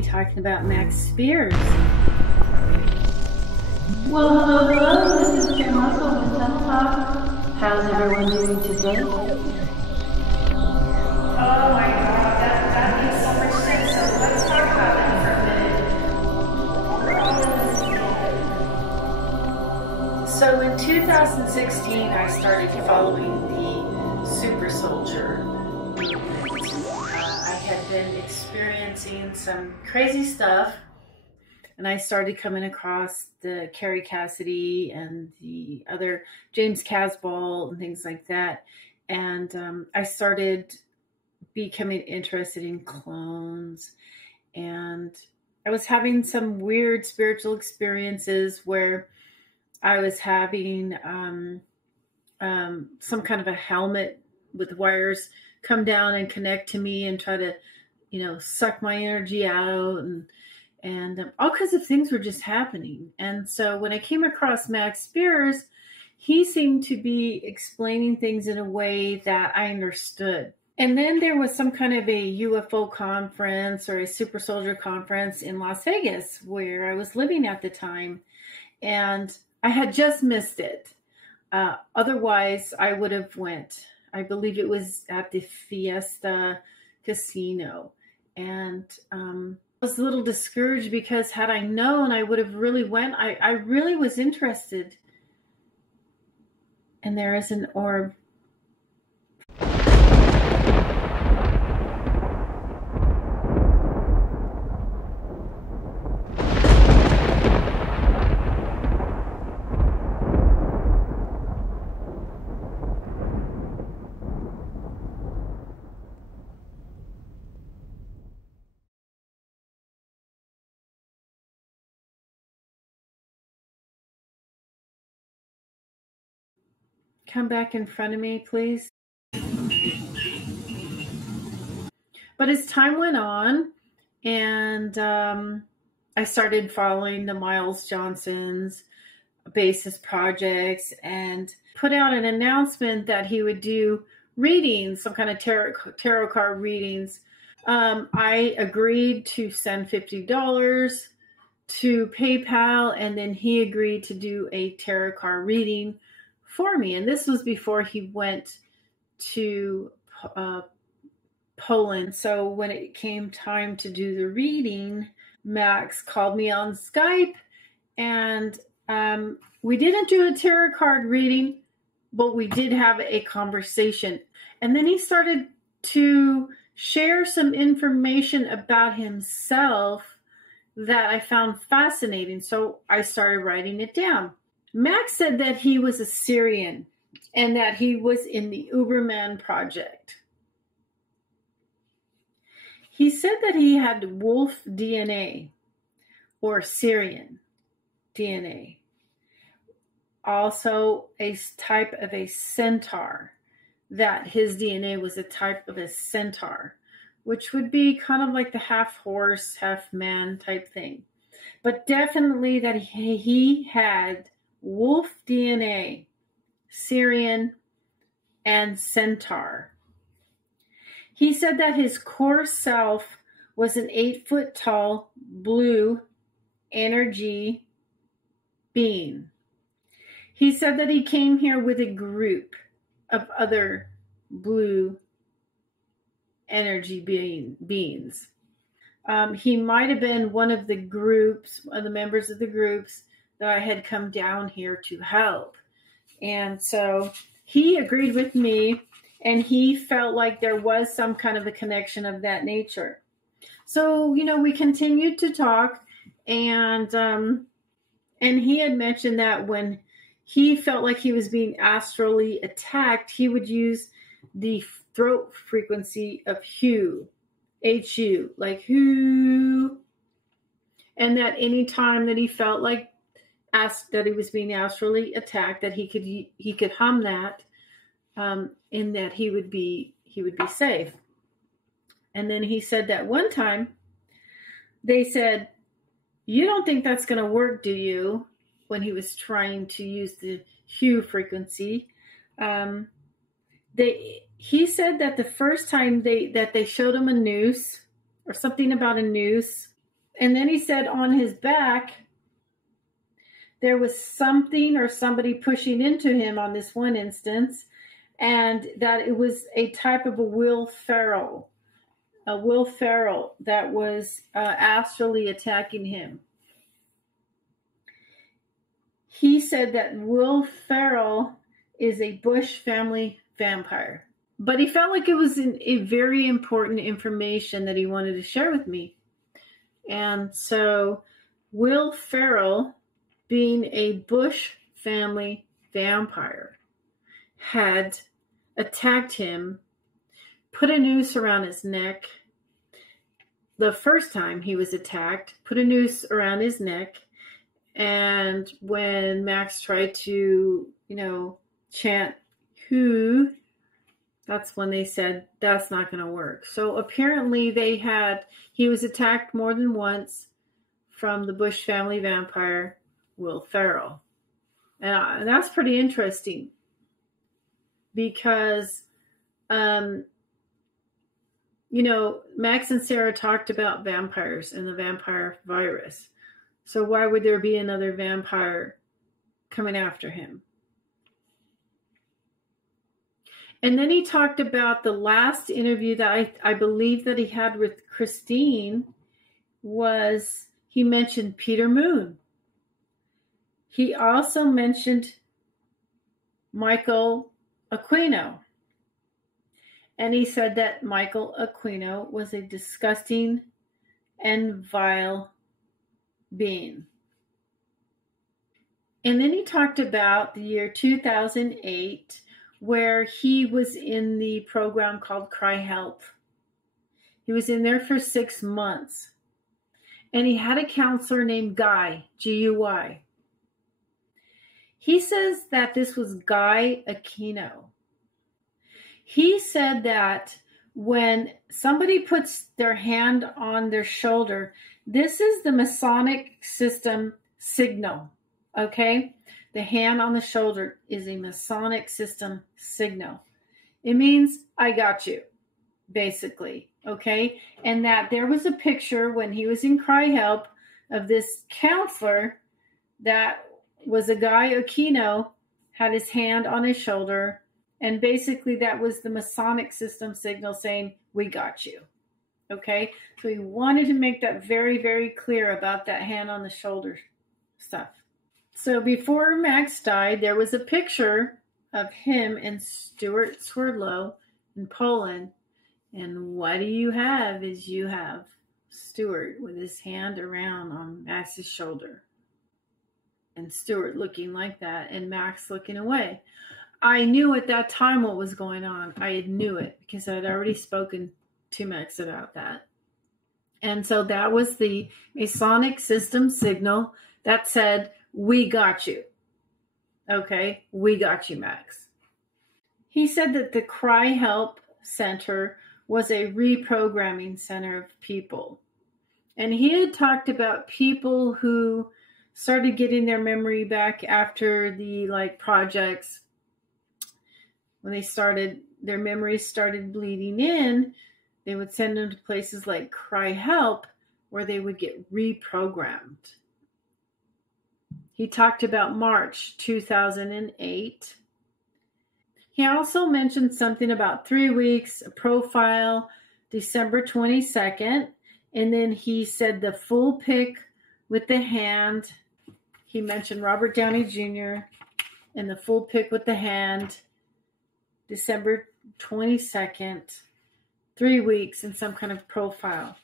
be talking about Max Spiers. Well, hello, this is Kim Russell with Tough Talk. How's everyone doing today? Oh my God, that makes so much sense. So let's talk about that for a minute. We're all in this together. So in 2016, I started following the Super Soldier. I had been experiencing some crazy stuff, and I started coming across the Carrie Cassidy and the other James Casbolt and things like that. And I started becoming interested in clones, and I was having some weird spiritual experiences where I was having some kind of a helmet with wires come down and connect to me and try to, suck my energy out, and all kinds of things were just happening. And so when I came across Max Spiers, he seemed to be explaining things in a way that I understood. And then there was some kind of a UFO conference or a super soldier conference in Las Vegas where I was living at the time, and I had just missed it. Otherwise, I would have went. I believe it was at the Fiesta Casino. And I was a little discouraged because had I known, I would have really went. I really was interested. And there is an orb. Come back in front of me, please. But as time went on, and I started following the Miles Johnson's basis projects, and put out an announcement that he would do readings, some kind of tarot card readings. I agreed to send $50 to PayPal, and then he agreed to do a tarot card reading for me. And this was before he went to Poland. So when it came time to do the reading, Max called me on Skype, and we didn't do a tarot card reading, but we did have a conversation. And then he started to share some information about himself that I found fascinating. So I started writing it down. Max said that he was a Syrian and that he was in the Uberman Project. He said that he had wolf DNA or Syrian DNA. Also a type of a centaur, that his DNA was a type of a centaur, which would be kind of like the half horse, half man type thing. But definitely that he had wolf DNA, Syrian, and centaur. He said that his core self was an 8-foot tall blue energy being. He said that he came here with a group of other blue energy beings. He might have been one of the groups, one of the members of the groups that I had come down here to help. And so he agreed with me, and he felt like there was some kind of a connection of that nature. So, we continued to talk, and he had mentioned that when he felt like he was being astrally attacked, he would use the throat frequency of Hu, H-U, like Hu. And that any time that he felt like that he was being astrally attacked, that he could hum that, in that he would be safe. And then he said that one time they said, "You don't think that's going to work, do you?" When he was trying to use the Hu frequency. He said that the first time that they showed him a noose or something about a noose, And then he said on his back, there was something or somebody pushing into him on this one instance, and that it was a type of a Will Ferrell that was astrally attacking him. He said that Will Ferrell is a Bush family vampire. But he felt like it was a very important information that he wanted to share with me. And so Will Ferrell, being a Bush family vampire, had attacked him, put a noose around his neck. The first time he was attacked, put a noose around his neck. And when Max tried to, chant who, that's when they said that's not going to work. So apparently he was attacked more than once from the Bush family vampire, Will Ferrell. And that's pretty interesting because, Max and Sarah talked about vampires and the vampire virus. So why would there be another vampire coming after him? And then he talked about the last interview that I believe that he had with Christine he mentioned Peter Moon. He also mentioned Michael Aquino. And he said that Michael Aquino was a disgusting and vile being. And then he talked about the year 2008, where he was in the program called Cry Help. He was in there for 6 months. And he had a counselor named Guy, G-U-Y. He says that this was Guy Aquino. He said that when somebody puts their hand on their shoulder, this is the Masonic system signal, okay? The hand on the shoulder is a Masonic system signal. It means, I got you, basically, okay? And that there was a picture when he was in Cry Help of this counselor that was a Guy Aquino, had his hand on his shoulder, and basically that was the Masonic system signal saying, we got you. Okay, so he wanted to make that very, very clear about that hand on the shoulder stuff. So before Max died, there was a picture of him and Stuart Swerdlow in Poland. And what you have Stuart with his hand around on Max's shoulder. And Stuart looking like that and Max looking away. I knew at that time what was going on. I knew it because I had already spoken to Max about that. And so that was the Masonic system signal that said, we got you. Okay, we got you, Max. He said that the Cry Help Center was a reprogramming center of people. And he had talked about people who started getting their memory back after the projects. When their memories started bleeding in, they would send them to places like Cry Help, where they would get reprogrammed. He talked about March 2008. He also mentioned something about 3 weeks, a profile, December 22nd, and then he said the full pic with the hand. He mentioned Robert Downey Jr. and the full pic with the hand, December 22nd, 3 weeks, and some kind of profile.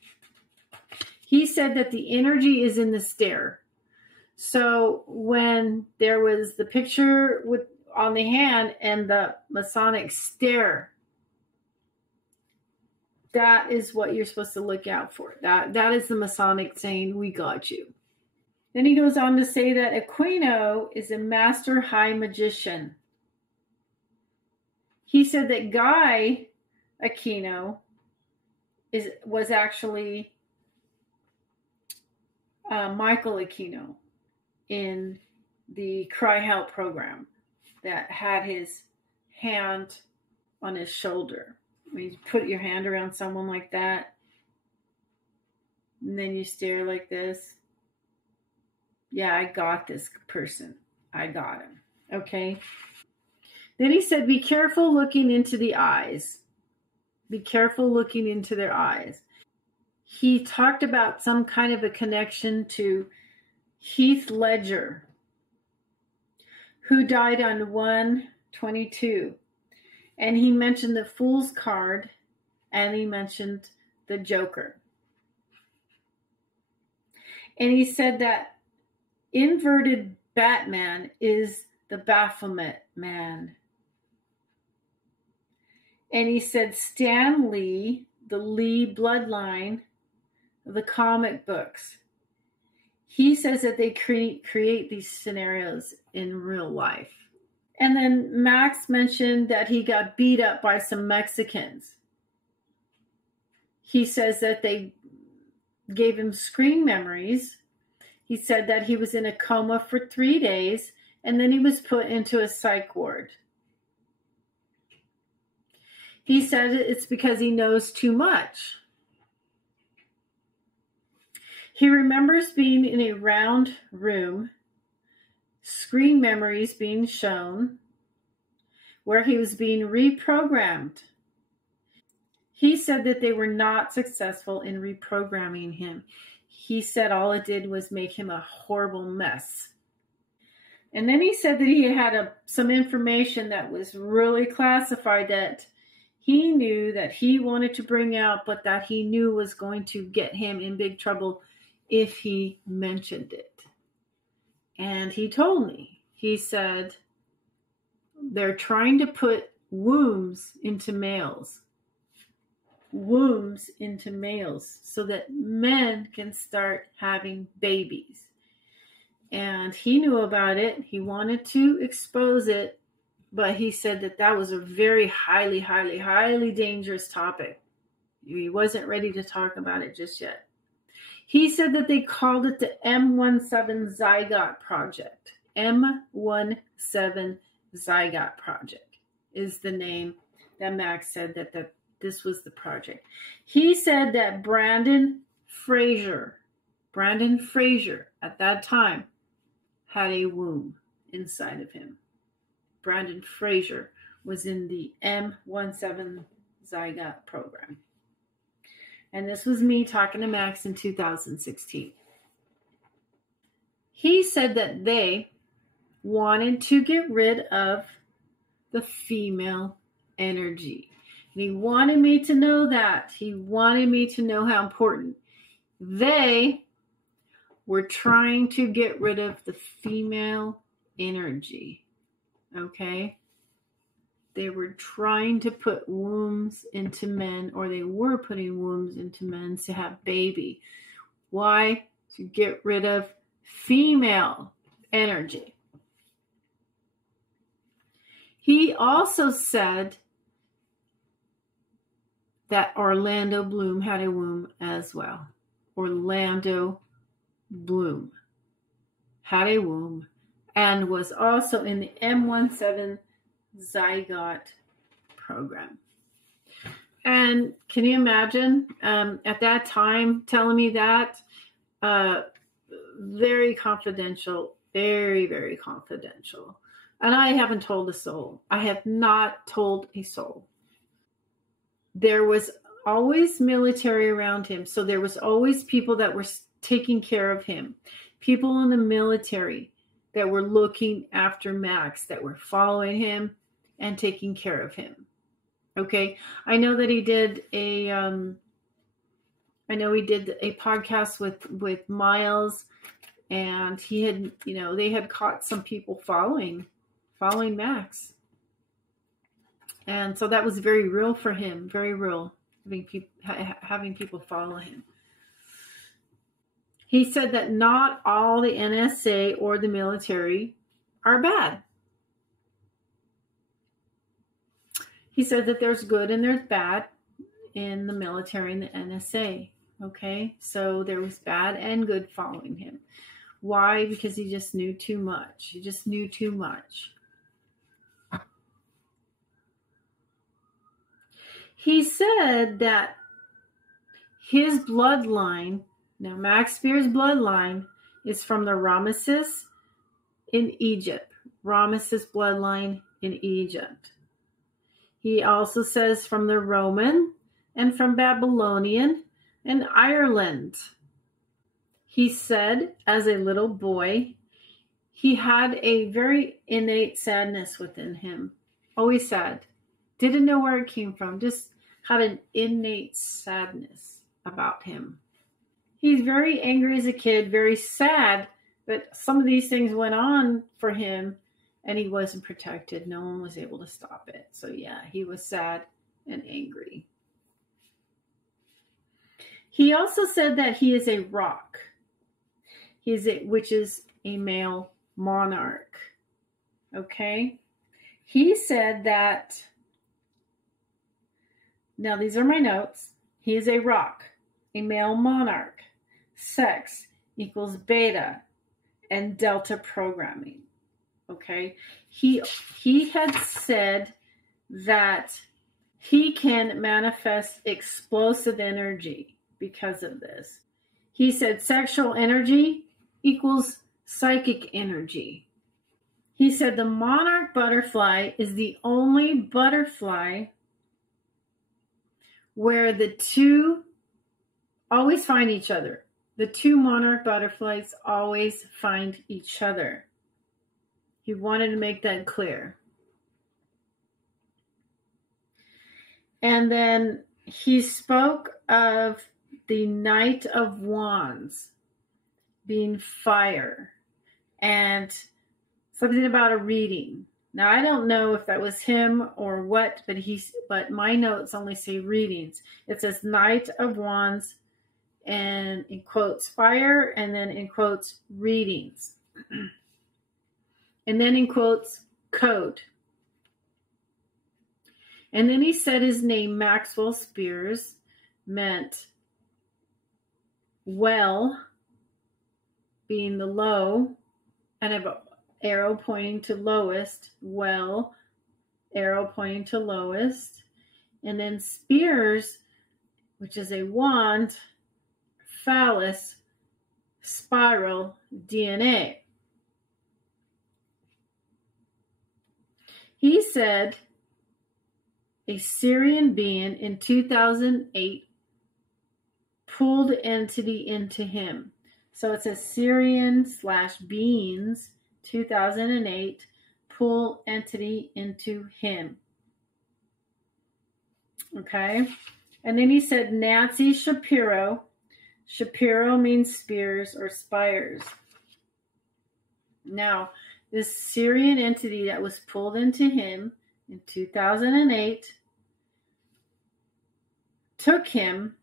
He said that the energy is in the stare. So when there was the picture on the hand and the Masonic stare, that is what you're supposed to look out for. That is the Masonic saying, we got you. Then he goes on to say that Aquino is a master high magician. He said that Guy Aquino was actually Michael Aquino in the Cry Help program that had his hand on his shoulder. When you put your hand around someone like that, And then you stare like this. Yeah, I got this person. I got him. Okay. Then he said, be careful looking into the eyes. Be careful looking into their eyes. He talked about some kind of a connection to Heath Ledger, who died on 1/22. And he mentioned the Fool's card, and he mentioned the Joker. And he said that inverted Batman is the Baphomet man. And he said Stan Lee, the Lee bloodline of the comic books, he says that they create these scenarios in real life. And then Max mentioned that he got beat up by some Mexicans. He says that they gave him screen memories. He said that he was in a coma for 3 days, and then he was put into a psych ward. He said it's because he knows too much. He remembers being in a round room, screen memories being shown, where he was being reprogrammed. He said that they were not successful in reprogramming him. He said all it did was make him a horrible mess. And then he said that he had some information that was really classified that he knew that he wanted to bring out, but that he knew was going to get him in big trouble if he mentioned it. And he told me, he said, they're trying to put wombs into males. Wombs into males so that men can start having babies. And he knew about it. He wanted to expose it, but he said that that was a very highly, highly, highly dangerous topic. He wasn't ready to talk about it just yet. He said that they called it the M17 Zygote Project. M17 Zygote Project is the name that Max said that this was the project. He said that Brandon Fraser at that time had a womb inside of him. Brandon Fraser was in the M17 Zygote program. And this was me talking to Max in 2016. He said that they wanted to get rid of the female energy. And he wanted me to know that. He wanted me to know how important. They were trying to get rid of the female energy. Okay? They were trying to put wombs into men, or they were putting wombs into men to have baby. Why? To get rid of female energy. He also said that Orlando Bloom had a womb as well. Orlando Bloom had a womb and was also in the M17 Zygote program. And can you imagine at that time telling me that? Very confidential, very, very confidential. And I haven't told a soul. I have not told a soul. There was always military around him. So there was always people that were taking care of him. People in the military that were looking after Max, that were following him and taking care of him. Okay. I know that he did a podcast with Miles, and he had, they had caught some people following Max. And so that was very real for him, very real, having people follow him. He said that not all the NSA or the military are bad. He said that there's good and there's bad in the military and the NSA. Okay, so there was bad and good following him. Why? Because he just knew too much. He just knew too much. He said that his bloodline Now, Max Spiers' bloodline is from the Ramesses in Egypt. Ramesses bloodline in Egypt. He also says from the Roman and from Babylonian and Ireland. He said as a little boy, he had a very innate sadness within him. Always sad. Didn't know where it came from. Just had an innate sadness about him. He's very angry as a kid, very sad, but some of these things went on for him and he wasn't protected. No one was able to stop it. So yeah, he was sad and angry. He also said that he is a rock. Which is a male monarch. Okay? He said that, now these are my notes. He is a rock, a male monarch. Sex equals beta and delta programming. Okay? He had said that he can manifest explosive energy because of this. He said sexual energy equals psychic energy. He said the monarch butterfly is the only butterfly where the two always find each other. The two monarch butterflies always find each other. He wanted to make that clear. And then he spoke of the Knight of Wands being fire and something about a reading. Now, I don't know if that was him or what, but my notes only say readings. It says Knight of Wands and in quotes fire and then in quotes readings. And then in quotes code. And then he said his name, Maxwell Spiers, meant well, being the low, and I have an arrow pointing to lowest, well, arrow pointing to lowest, and then Spiers, which is a wand, phallus, spiral, DNA. He said a Syrian being in 2008 pulled entity into him. So it says Syrian/beings 2008 pull entity into him. Okay. And then he said Nancy Shapiro. Shapiro means Spiers or Spiers. Now, this Syrian entity that was pulled into him in 2008 took him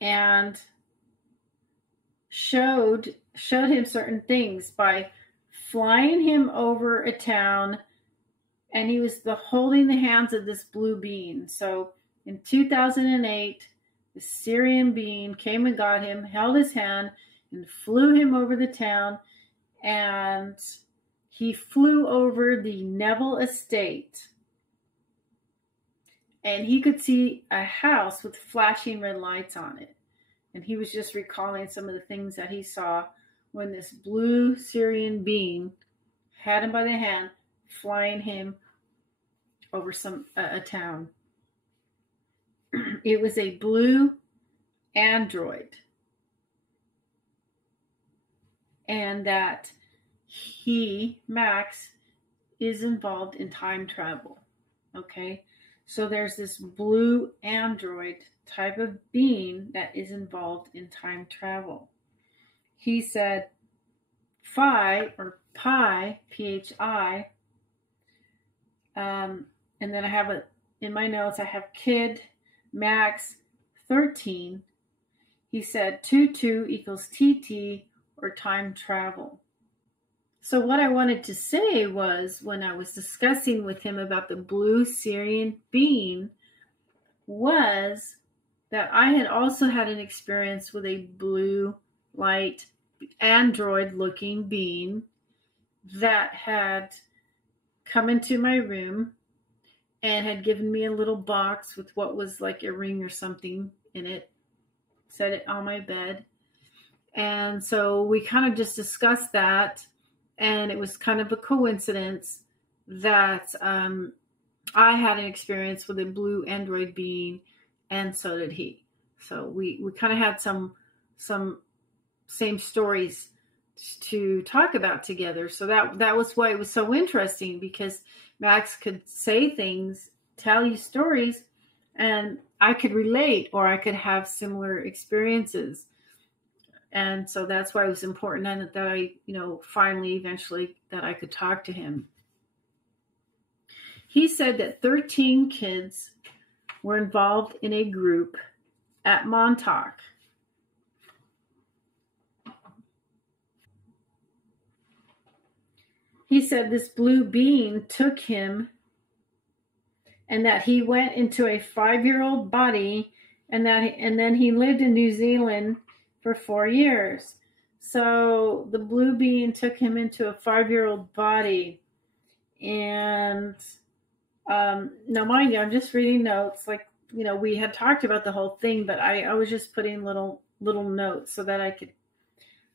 and showed him certain things by flying him over a town, and he was holding the hands of this blue being. So in 2008, the Syrian being came and got him, held his hand, and flew him over the town, and he flew over the Neville estate. And he could see a house with flashing red lights on it. And he was just recalling some of the things that he saw when this blue Syrian being had him by the hand, flying him over a town. It was a blue android. And that he, Max, is involved in time travel. Okay? So there's this blue android type of being that is involved in time travel. He said Phi or Pi, P-H-I, and then I have in my notes, I have Kid Max 13. He said 22 equals TT or time travel. So what I wanted to say was, when I was discussing with him about the blue Syrian being, was that I had also had an experience with a blue light android looking being that had come into my room and had given me a little box with what was like a ring or something in it. set it on my bed. And so we kind of just discussed that. And it was kind of a coincidence that I had an experience with a blue android being, and so did he. So we kind of had some same stories to talk about together. So that was why it was so interesting, because Max could say things, tell you stories, and I could relate, or I could have similar experiences. And so that's why it was important that I, finally, eventually, that I could talk to him. He said that 13 kids were involved in a group at Montauk. He said this blue being took him, and that he went into a 5-year-old body, and then he lived in New Zealand for 4 years. So the blue being took him into a 5-year-old body. And now, mind you, I'm just reading notes. Like, we had talked about the whole thing, but I was just putting little notes so that I could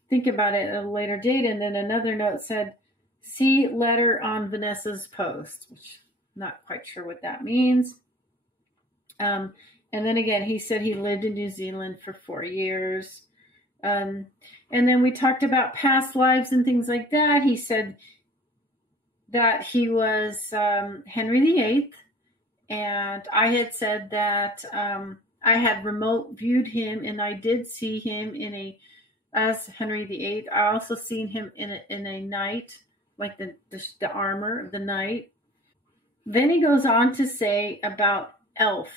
think about it at a later date. And then another note said, see letter on Vanessa's post, which I'm not quite sure what that means. And then again, he said he lived in New Zealand for 4 years. And then we talked about past lives and things like that. He said that he was Henry VIII, and I had said that I had remote viewed him, and I did see him as Henry VIII. I also seen him in a knight, like the armor of the knight. Then he goes on to say about Elf,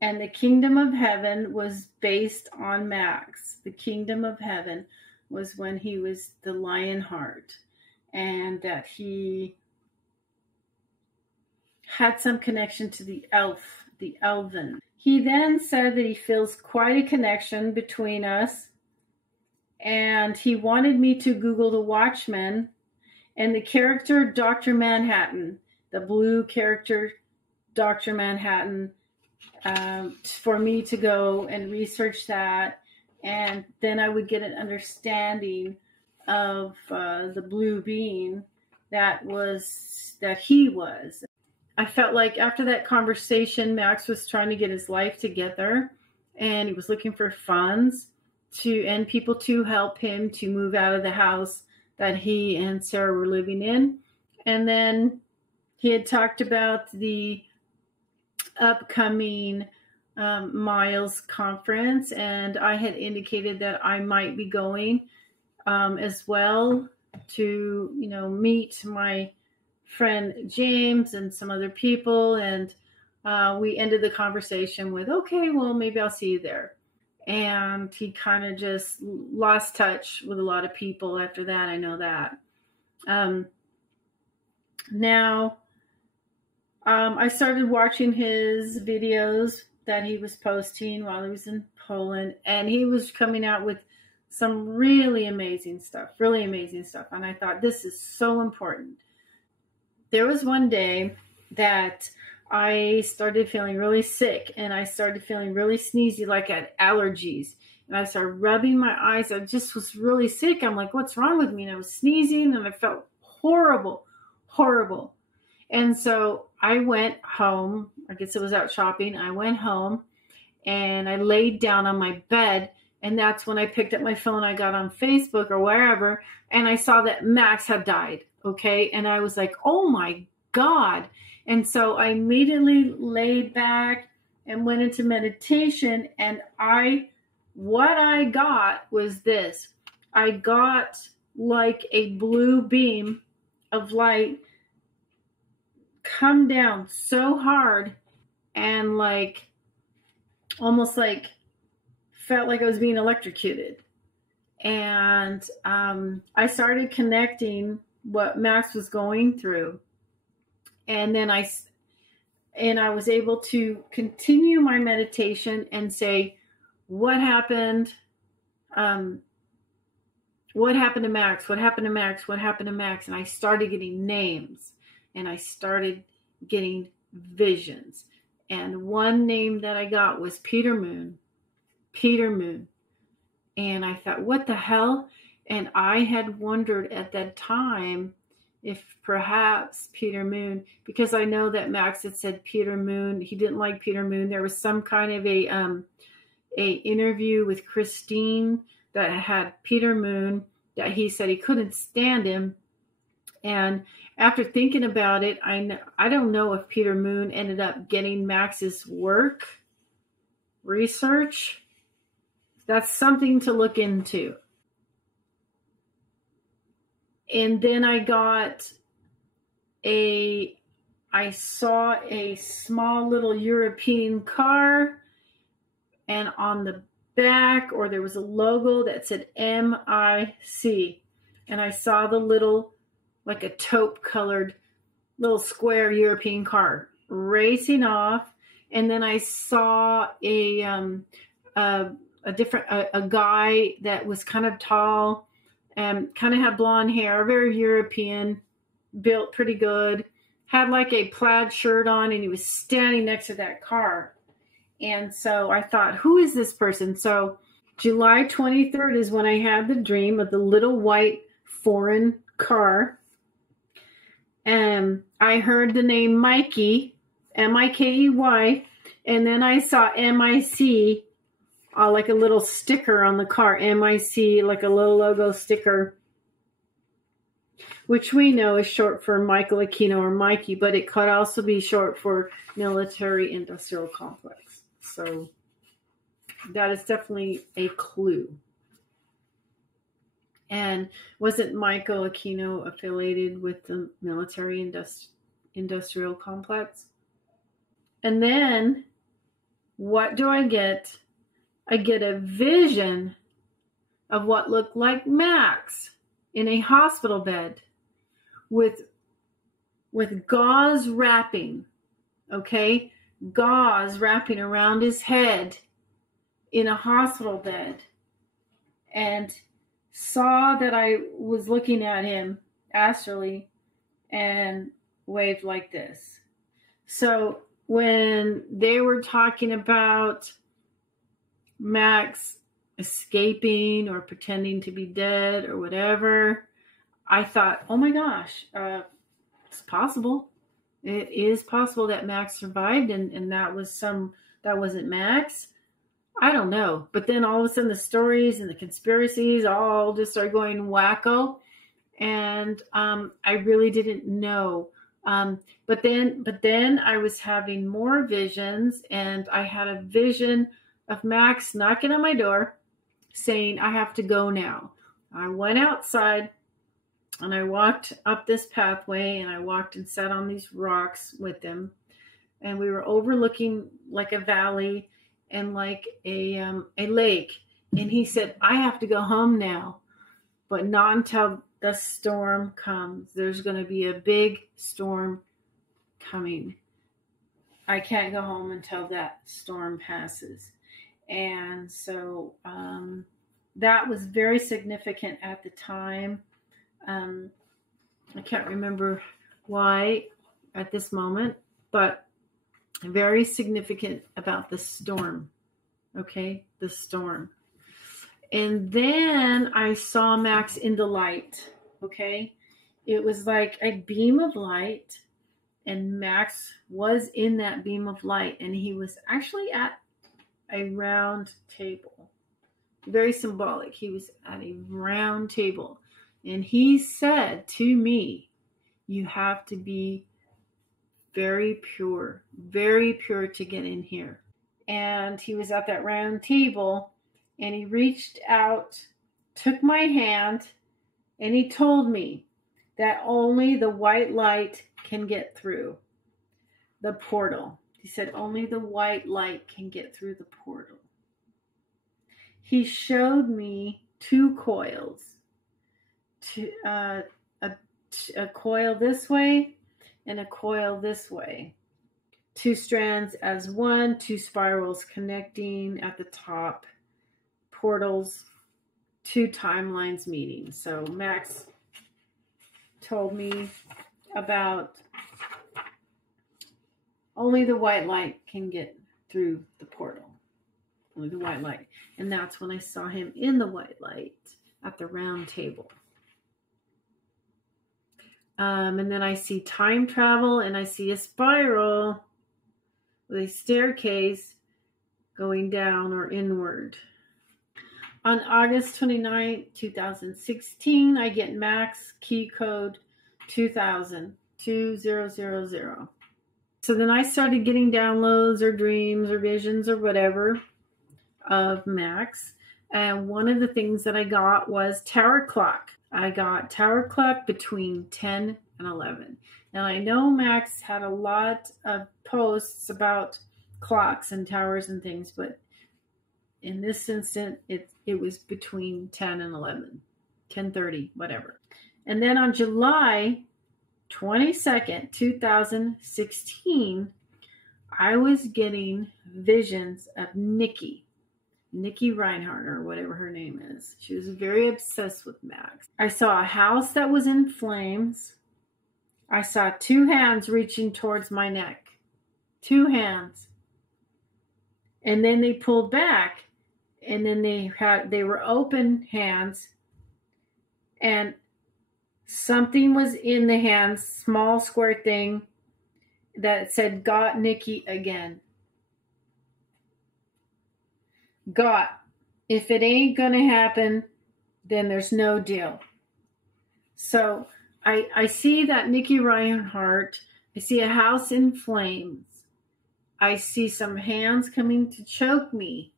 and the kingdom of heaven was based on Max. The kingdom of heaven was when he was the Lionheart, and that he had some connection to the elven. He then said that he feels quite a connection between us, and he wanted me to Google the Watchmen and the character Dr. Manhattan, the blue character Dr. Manhattan, for me to go and research that, and then I would get an understanding of the blue being that he was. I felt like after that conversation, Max was trying to get his life together, and he was looking for funds and people to help him to move out of the house that he and Sarah were living in. And then he had talked about the upcoming Miles conference, and I had indicated that I might be going as well to, meet my friend James and some other people. And we ended the conversation with, okay, well, maybe I'll see you there. And he kind of just lost touch with a lot of people after that. I know that. Now, I started watching his videos that he was posting while he was in Poland, and he was coming out with some really amazing stuff. And I thought, this is so important. There was one day that I started feeling really sick, and I started feeling really sneezy, like I had allergies. And I started rubbing my eyes. I just was really sick. I'm like, what's wrong with me? And I was sneezing, and I felt horrible. And so I went home. I guess it was out shopping. I went home, and I laid down on my bed. And that's when I picked up my phone. I got on Facebook or wherever, and I saw that Max had died. Okay. And I was like, oh my God. And so I immediately laid back and went into meditation. And what I got was this. I got like a blue beam of light come down so hard, and like almost like felt like I was being electrocuted. And I started connecting what Max was going through. And then I was able to continue my meditation and say, what happened? What happened to Max? What happened to Max? What happened to Max? And I started getting names, and I started getting visions. And one name that I got was Peter Moon. Peter Moon. And I thought, what the hell? And I had wondered at that time if perhaps Peter Moon, because I know that Max had said Peter Moon, he didn't like Peter Moon. There was some kind of a interview with Christine that had Peter Moon that he said he couldn't stand him. And after thinking about it, I don't know if Peter Moon ended up getting Max's work research. That's something to look into. And then I saw a small little European car, and on the back, or there was a logo that said MIC. And I saw the little, like a taupe colored little square European car racing off. And then I saw a guy that was kind of tall and kind of had blonde hair, very European, built pretty good, had like a plaid shirt on, and he was standing next to that car. And so I thought, who is this person? So July 23rd is when I had the dream of the little white foreign car. And I heard the name Mikey, M-I-K-E-Y, and then I saw M-I-C, like a little sticker on the car, M-I-C, like a little logo sticker, which we know is short for Michael Aquino or Mikey, but it could also be short for military industrial complex. So that is definitely a clue. And wasn't Michael Aquino affiliated with the military industrial complex? And then what do I get? I get a vision of what looked like Max in a hospital bed with gauze wrapping, okay? Gauze wrapping around his head in a hospital bed, and saw that I was looking at him astrally and waved like this. So when they were talking about Max escaping or pretending to be dead or whatever, I thought, oh my gosh, it's possible. It is possible that Max survived and that wasn't Max. I don't know. But then all of a sudden the stories and the conspiracies all just started going wacko. And I really didn't know. But then I was having more visions, and I had a vision of Max knocking on my door saying, I have to go now. I went outside and I walked up this pathway, and I walked and sat on these rocks with him. And we were overlooking like a valley and like a lake. And he said, I have to go home now, but not until the storm comes. There's going to be a big storm coming. I can't go home until that storm passes. And so that was very significant at the time. I can't remember why at this moment, but very significant about the storm. Okay, the storm. And then I saw Max in the light. Okay, it was like a beam of light, and Max was in that beam of light, and he was actually at a round table. Very symbolic. He was at a round table, and he said to me, you have to be very pure to get in here. And he was at that round table, and he reached out, took my hand, and he told me that only the white light can get through the portal. He said only the white light can get through the portal. He showed me two coils, a coil this way and a coil this way. Two strands as one, two spirals connecting at the top, portals, two timelines meeting. So Max told me about only the white light can get through the portal. only the white light. And that's when I saw him in the white light at the round table. And then I see time travel, and I see a spiral with a staircase going down or inward. On August 29, 2016, I get Max key code 2000. So then I started getting downloads or dreams or visions or whatever of Max. And one of the things that I got was tower clock. I got tower clock between 10 and 11. Now I know Max had a lot of posts about clocks and towers and things, but in this instant, it was between 10 and 11, 10:30, whatever. And then on July 22nd, 2016, I was getting visions of Nikki Reinhardt, or whatever her name is. She was very obsessed with Max. I saw a house that was in flames. I saw 2 hands reaching towards my neck. 2 hands. And then they pulled back, and then they were open hands, and something was in the hands, small square thing that said, "Got Nikki again." Got. If it ain't gonna happen, then there's no deal. So I see that Nikki Reinhardt. I see a house in flames. I see some hands coming to choke me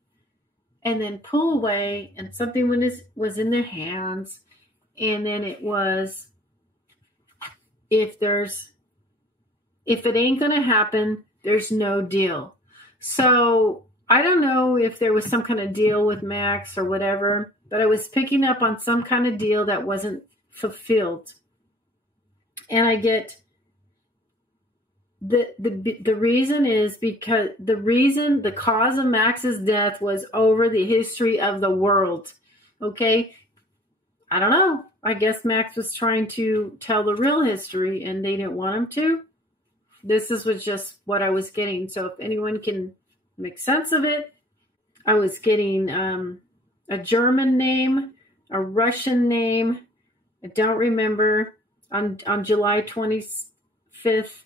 and then pull away, and something was in their hands. And then it was, if it ain't gonna happen, there's no deal. So I don't know if there was some kind of deal with Max or whatever, but I was picking up on some kind of deal that wasn't fulfilled. And I get the reason is because the cause of Max's death was over the history of the world. Okay? I don't know. I guess Max was trying to tell the real history and they didn't want him to. This was just what I was getting. So if anyone can make sense of it, I was getting a German name, a Russian name. I don't remember. On July 25th.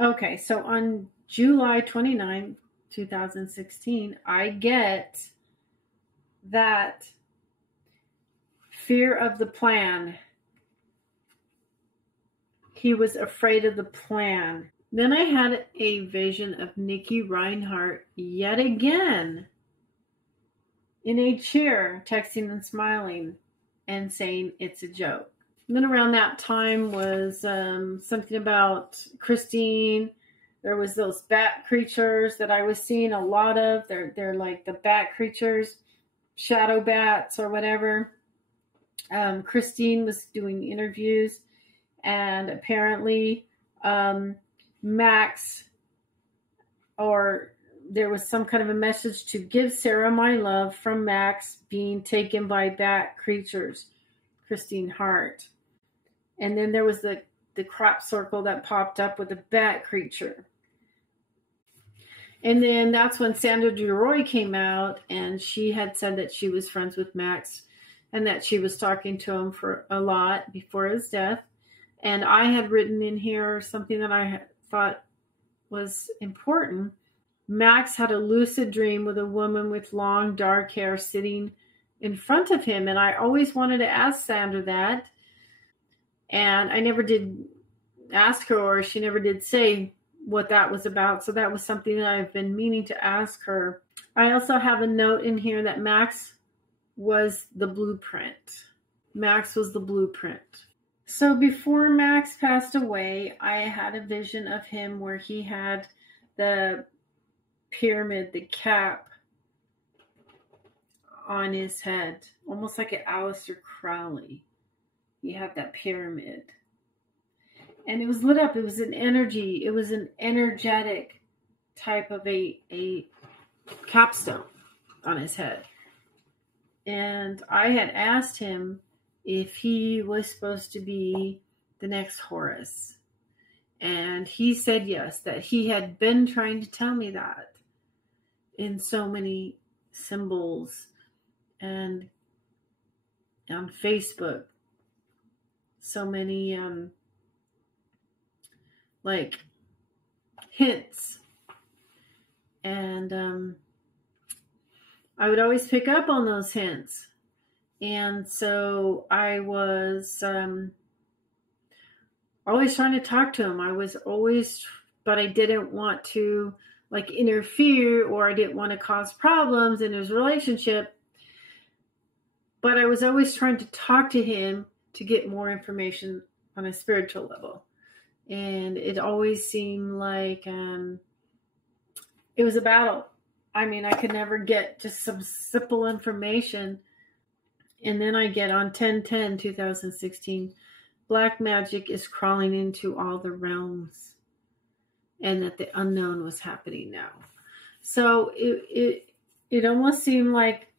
Okay, so on July 29, 2016, I get that fear of the plan. He was afraid of the plan. Then I had a vision of Nikki Reinhardt yet again in a chair, texting and smiling and saying it's a joke. And then around that time was something about Christine. There was those bat creatures that I was seeing a lot of. They're like the bat creatures, shadow bats or whatever. Christine was doing interviews, and apparently Max, or there was some kind of a message to give Sarah my love from Max being taken by bat creatures, Christine Hart. And then there was the crop circle that popped up with a bat creature. And then that's when Sandra DeRoy came out, and she had said that she was friends with Max and that she was talking to him for a lot before his death. And I had written in here something that I thought was important. Max had a lucid dream with a woman with long dark hair sitting in front of him. And I always wanted to ask Sandra that. And I never did ask her, or she never did say what that was about. So that was something that I've been meaning to ask her. I also have a note in here that Max was the blueprint. Max was the blueprint. So before Max passed away, I had a vision of him where he had the pyramid, the cap on his head, almost like an Aleister Crowley. He had that pyramid. And it was lit up. It was an energy. It was an energetic type of a capstone on his head. And I had asked him if he was supposed to be the next Horus. And he said yes, that he had been trying to tell me that in so many symbols, and on Facebook, so many like hints, and I would always pick up on those hints. And so I was always trying to talk to him. But I didn't want to like interfere, or I didn't want to cause problems in his relationship. But I was always trying to talk to him to get more information on a spiritual level. And it always seemed like it was a battle. I mean, I could never get just some simple information. And then I get on 10/10/2016, black magic is crawling into all the realms, and that the unknown was happening now. So it almost seemed like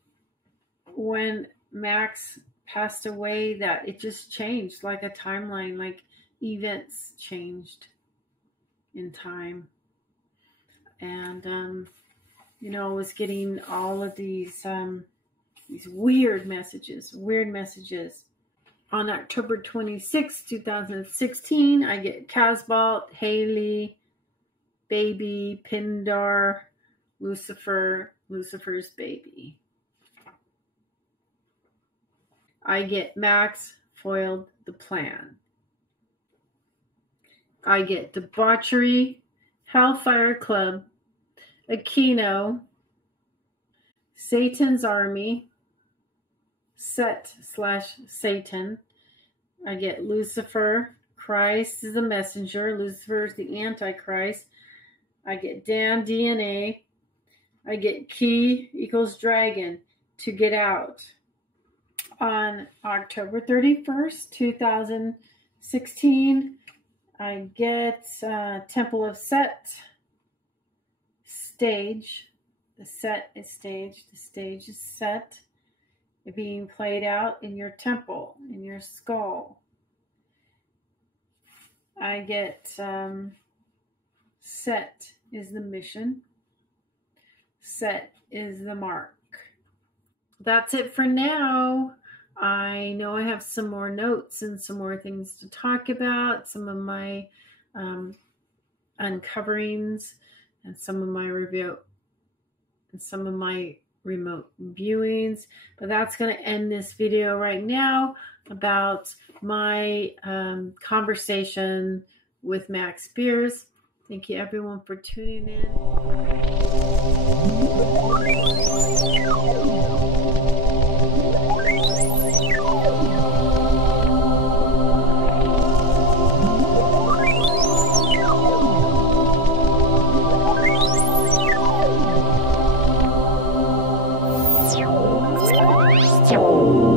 when Max passed away that it just changed, like a timeline, like events changed in time. And I was getting all of these weird messages. On October 26, 2016, I get Casbolt, Haley, Baby, Pindar, Lucifer's baby. I get Max foiled the plan. I get Debauchery, Hellfire Club, Aquino, Satan's Army, Set/Satan. I get Lucifer, Christ is the messenger, Lucifer is the Antichrist. I get Dan DNA. I get Key equals dragon to get out. On October 31st, 2016, I get Temple of Set, stage. The set is staged. The stage is set. It's being played out in your temple, in your skull. I get set is the mission. Set is the mark. That's it for now. I know I have some more notes and some more things to talk about, some of my uncoverings and some of my review and some of my remote viewings. But that's going to end this video right now about my conversation with Max Spiers. Thank you everyone for tuning in. Ciao.